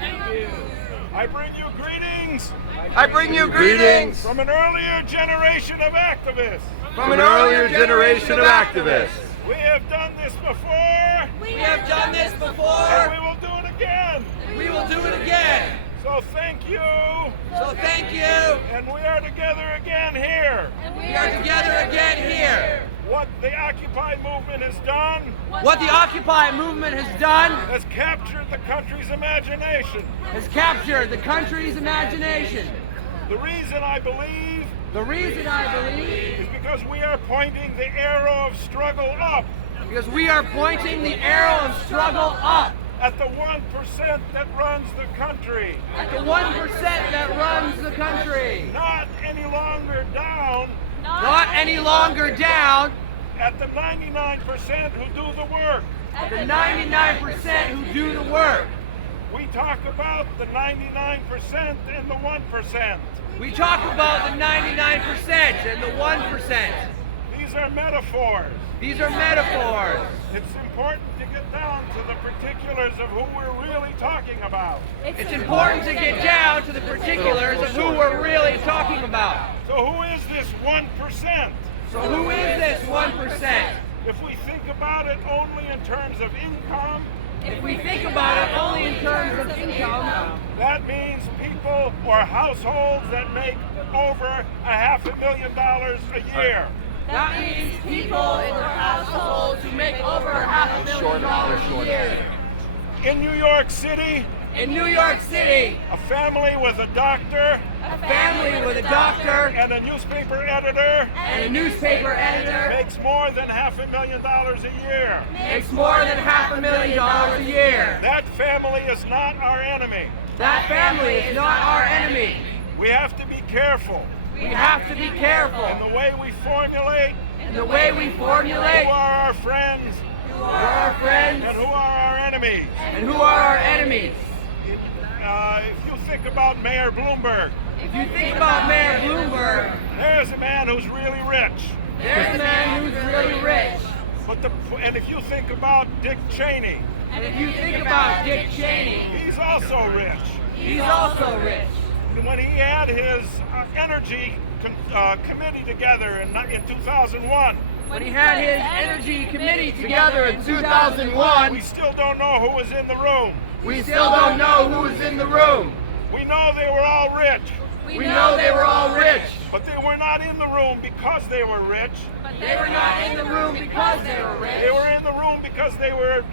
Thank you. I bring you greetings. I bring you greetings From an earlier generation of activists. from an earlier generation of activists. We have done this before, We have done this and before. we will do it again. We will do it again. So thank you, So thank you. and we are together again here. We are together again here. What the Occupy movement has done What the Occupy movement has done has captured the country's imagination. has captured the country's imagination. The reason I believe The reason I believe is because we are pointing the arrow of struggle up because we are pointing the arrow of struggle up at the 1% that runs the country, at the 1% that runs the country, not any longer down not any longer down at the 99% who do the work. at the 99% who do the work. We talk about the 99% and the 1%. We talk about the 99% and the 1%. These are metaphors. These are metaphors. It's important to get down to the particulars of who we're really talking about. It's important to get down to the particulars of who we're really talking about. So who is this 1%? So who is this 1%? If we think about it only in terms of income, If we think about it only in terms of income, that means people or households that make over $500,000 a year. that means people in their households who make over $500,000 a year. In New York City, In New York City, a family with a doctor a family with a doctor and a newspaper editor and a newspaper editor makes more than $500,000 a year. makes more than $500,000 a year. That family is not our enemy. That family is not our enemy. We have to be careful We have to be careful in the way we formulate in the way we formulate who are our friends who are our friends and who are our enemies. and who are our enemies. If you think about Mayor Bloomberg, If you think about Mayor Bloomberg, there's a man who's really rich. there's a man who's really rich. And if you think about Dick Cheney, And if you think about Dick Cheney, he's also rich. he's also rich. And when he had his energy committee together in 2001, When he had his energy committee together in 2001, we still don't know who was in the room. We still don't know who was in the room. We know they were all rich, We know they were all rich, but they were not in the room because they were rich. they were not in the room because they were They rich. were in the room because they were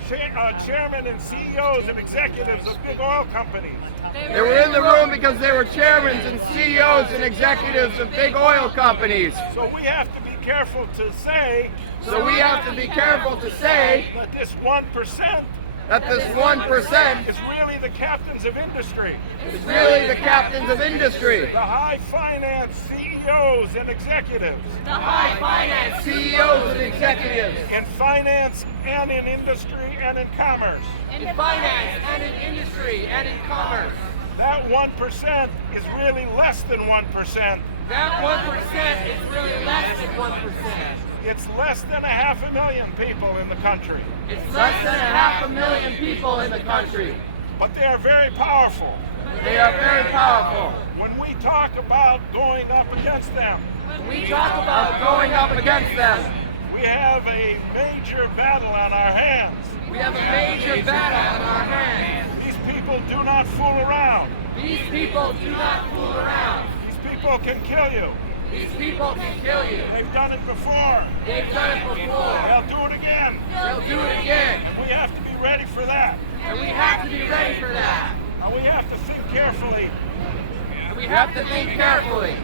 chairmen and CEOs and executives of big oil companies. they were in the room because they were chairmen and CEOs and executives of big oil companies. So we have to be careful to say So we have to be careful to say that this 1% that this 1% is really the captains of industry, is really the captains of industry, the high finance CEOs and executives The high finance CEOs and executives in finance and in industry and in commerce. in finance and in industry and in commerce. That 1% is really less than 1%. That 1% is really less than 1%. It's less than 500,000 people in the country, It's less than 500,000 people in the country. but they are very powerful. They are very powerful. When we talk about going up against them, We talk about Going up against them, we have a major battle on our hands. we have a major battle on our hands. These people do not fool around. These people do not fool around. These people can kill you. These people can kill you. They've done it before. They've done it before. They'll do it again. They'll do it again. We have to be ready for that. And we have to be ready for that. And we have to think carefully. And we we have to think carefully.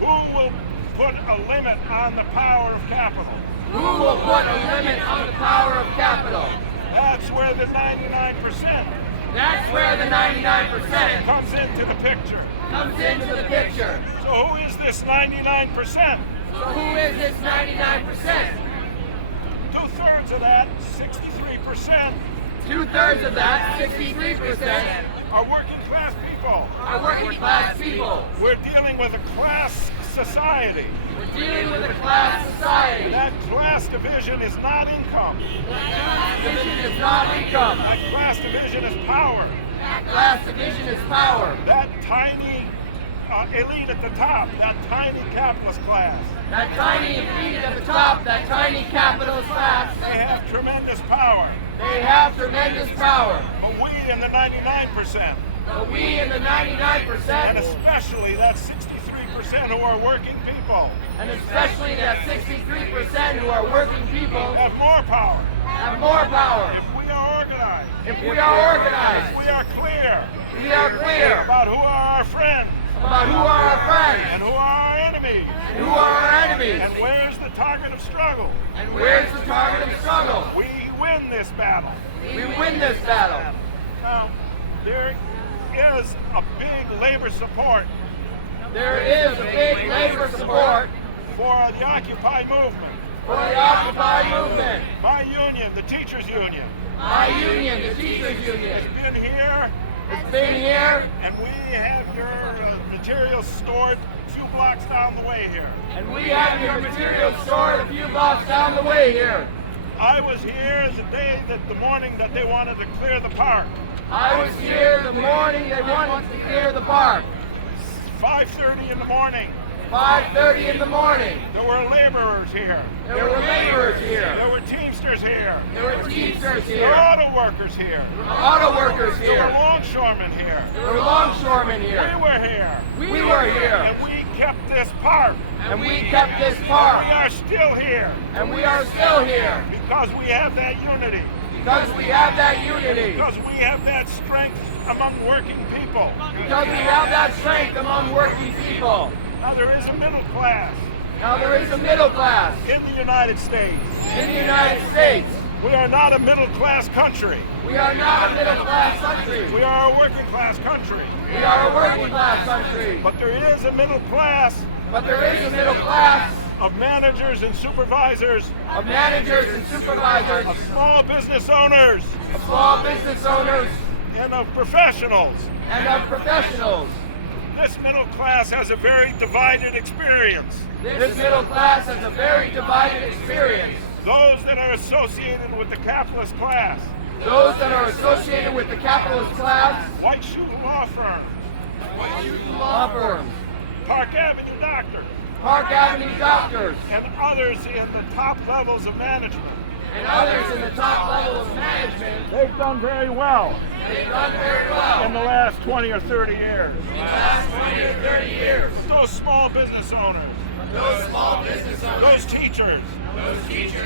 Who will put a limit on the power of capital? Who will put a limit on the power of capital? That's where the 99% That's where the 99% comes into the picture. comes into the picture. So who is this 99%? So who is this 99%? 2/3 of that, 63%, 2/3 of that, 63%, are working class people. are working class people. We're dealing with a class society. We're dealing with a class society. That class division is not income. Class division is not income. That class division is power. Class division is power. That tiny elite at the top, that tiny capitalist class, That tiny elite at the top, that tiny capitalist class, they have tremendous power. they have tremendous power. But we in the 99%, But we in the 99%, and especially that 63% who are working people, and especially that 63% who are working people, have more power. have more power. If we are organized, If we are organized, we are clear we are clear about who are our friends about who are our friends and who are our enemies, and who are our enemies, and where's the target of struggle. and where's the target of struggle. We win this battle. We win this battle. Now, there is a big labor support There is a big labor support for the Occupy movement. for the Occupy movement. My union, the teachers union, My union, the teachers union, has been here, has been here, and we have your materials stored a few blocks down the way here. and we have your materials stored a few blocks down the way here. I was here the morning that they wanted to clear the park. I was here the morning they wanted to clear the park. 5:30 in the morning. 5:30 in the morning. There were laborers here. There were laborers here. There were teamsters here. There were teachers There were here. auto workers here. Auto workers There were here. longshoremen here. There were longshoremen We here. were here. We were here. And we kept this park. And we kept this We park. are still here And we are still here. because we have that unity. Because we have that unity. Because we have that strength among working people. Because we have that strength among working people. Now there is a middle class Now there is a middle class in the United States. in the United States. We are not a middle class country. We are not a middle class country. We are a working class country. We are a working class country. But there is a middle class But there is a middle class of managers and supervisors, of managers and supervisors, of small business owners, of small business owners, and of professionals. and of professionals. This middle class has a very divided experience. This middle class has a very divided experience. Those that are associated with the capitalist class, Those that are associated with the capitalist class, white shoe law firms, law firms, Park Avenue doctors, Park Avenue doctors, and others in the top levels of management. and others in the top levels of management, They've done very well they've done very in well the last 20 or 30 years. in the last 20 or 30 years. Those small business owners, Those small business owners, those teachers,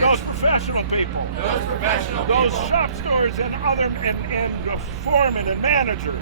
those professional people, those professional those people, shop stores and other and foremen and managers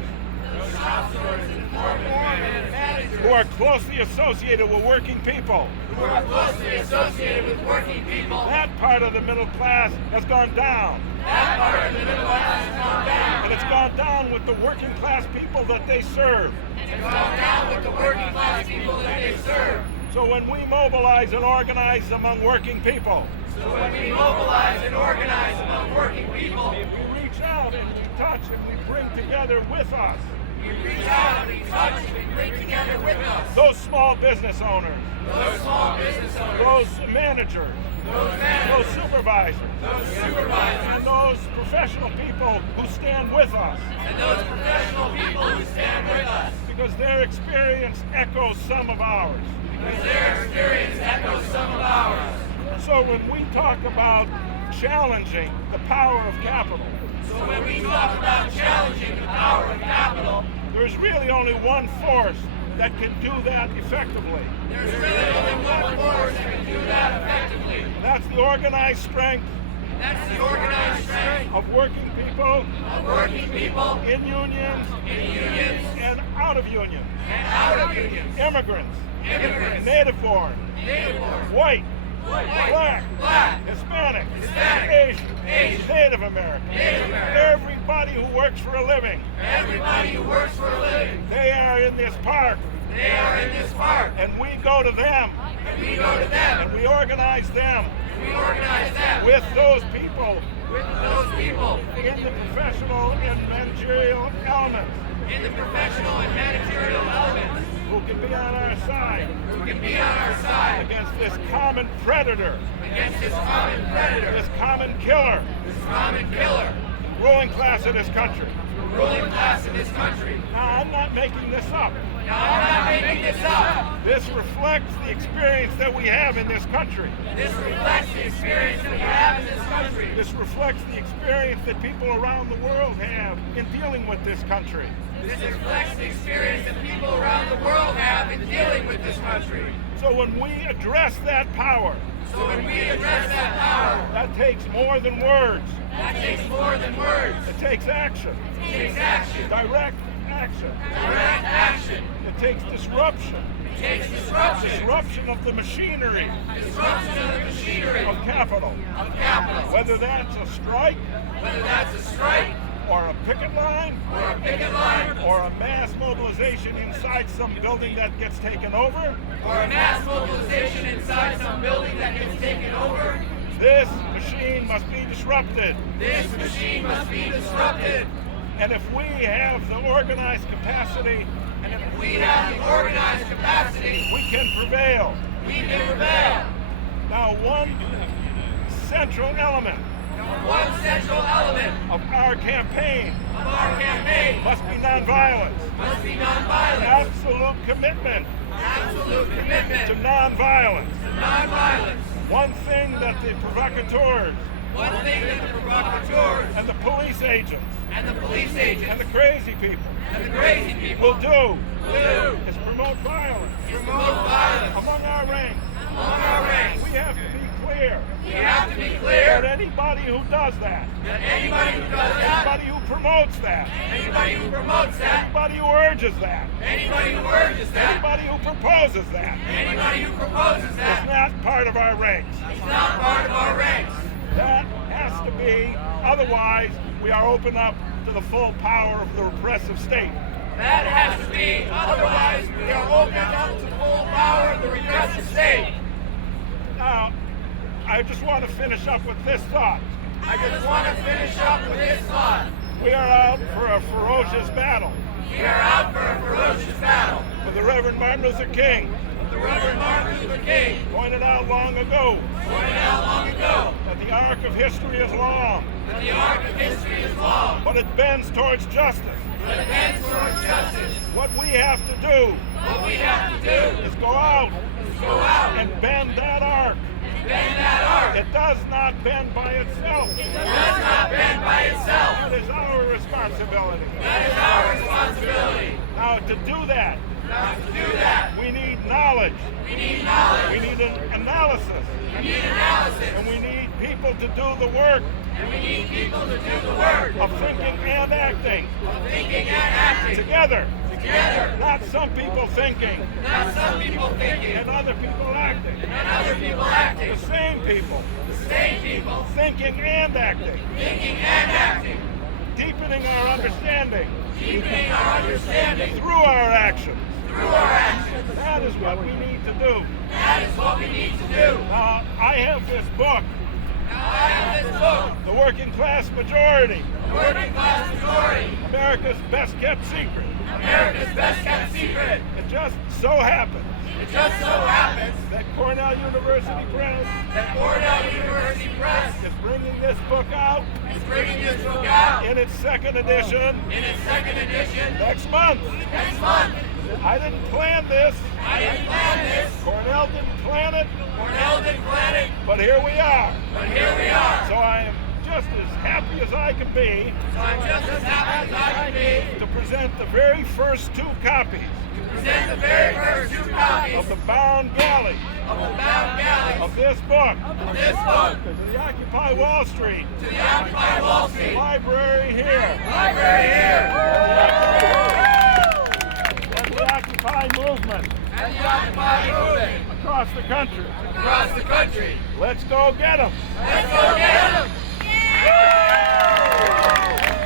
those shop stores and foremen and managers who are closely associated with working people. who are closely associated with working people, That part of the middle class has gone down. that part of the middle class has gone down. And it's gone down with the working class people that they serve. It's gone down with the working class people that they serve. So when we mobilize and organize among working people, So when we mobilize and organize among working people, we reach out and we touch and we bring together with us we reach out and we touch and we bring together with us those small business owners, those small business owners, those managers, those supervisors, those supervisors, and those professional people who stand with us and those professional people who stand with us, because their experience echoes some of ours. because their experience echoes some of ours. So when we talk about challenging the power of capital, So when we talk about challenging the power of capital, there's really only one force that can do that effectively. there's really only one force that can do that effectively. And that's the organized strength That's the organized strength of working people of working people in unions in unions and out of unions, and out of unions, immigrants, immigrants, native born, native-born, white, white, black, Hispanic, Asian, Native American, everybody who works for a living. everybody who works for a living. They are in this park, They are in this park, and we go to them, and we go to them, and we organize them and we organize them with those people with those people in the professional and managerial elements in the professional and managerial elements who can be on our side who can be on our side against this common predator, against this common predator, this common killer. this common killer. ruling class of this country. ruling class in this country. Now, I'm not making this up. This reflects the experience that we have in this country. This reflects the experience that we have in this country. This reflects the experience that people around the world have in dealing with this country. This reflects the experience that people around the world have in dealing with this country. So when we address that power, that takes more than words. That takes more than words. It takes action. It takes action. Direct action. Direct action. It takes disruption. It takes disruption. Disruption of the machinery. Disruption of the machinery. Of capital. Of capital. Whether that's a strike. Whether that's a strike. Or a picket line. Or a picket line. Or a mass mobilization inside some building that gets taken over. Or a mass mobilization inside some building that gets taken over. This machine must be disrupted. This machine must be disrupted. And if we have the organized capacity, we can prevail. We can prevail. Now, one central element of our campaign must be nonviolence. Absolute commitment to nonviolence. One thing that the provocateurs and the police agents and the crazy people will do is promote violence among our ranks. We have to be clear. That anybody who does that, anybody who promotes that, anybody who urges that, anybody who proposes that, is not part of our ranks. That has to be, otherwise we are open up to the full power of the repressive state. That has to be, otherwise we are open up to the full power of the repressive state. Now, I just want to finish up with this thought. We are out for a ferocious battle. For the Reverend Martin Luther King. Pointed out long ago. That the arc of history is long. But it bends towards justice. What we have to do is go out and bend that arc. It does not bend by itself. That is our responsibility. Now, to do that, we need knowledge. We need an analysis. And we need people to do the work. Of thinking and acting. Together. Not some people thinking. And other people acting. The same people. Thinking and acting. Deepening our understanding. Through our actions. That is what we need to do. Now, I have this book. The Working Class Majority. America's Best Kept Secret. It just so happens that Cornell University Press is bringing this book out in its second edition next month. I didn't plan this. Cornell didn't plan it. But here we are. So I am just as happy as I can be to present the very first two copies of the bound galley of this book to the Occupy Wall Street library here and the Occupy movement across the country. Let's go get them.